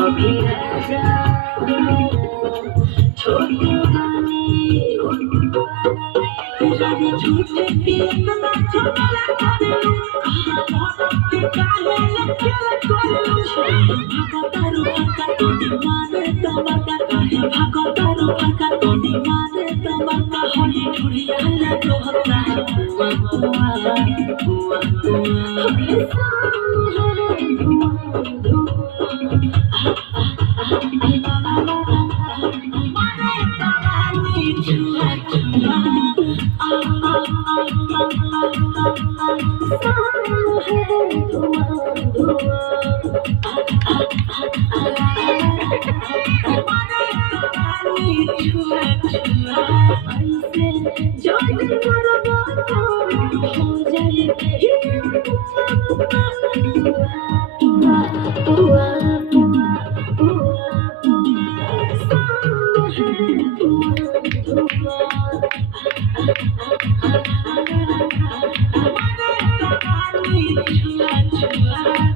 अभिराजा छोटे वाले रानी झूठे पिया ना चला करे कहां भरत के काले लगे करे भगतारू भगता तोनी माने तमका कहे भगतारू भगता तोनी माने तमका होली ढुलिया लगो हता बुआ बुआ बुआ होली सारे धुआं मारे तवानी छुआ छुआ छुआ छुआ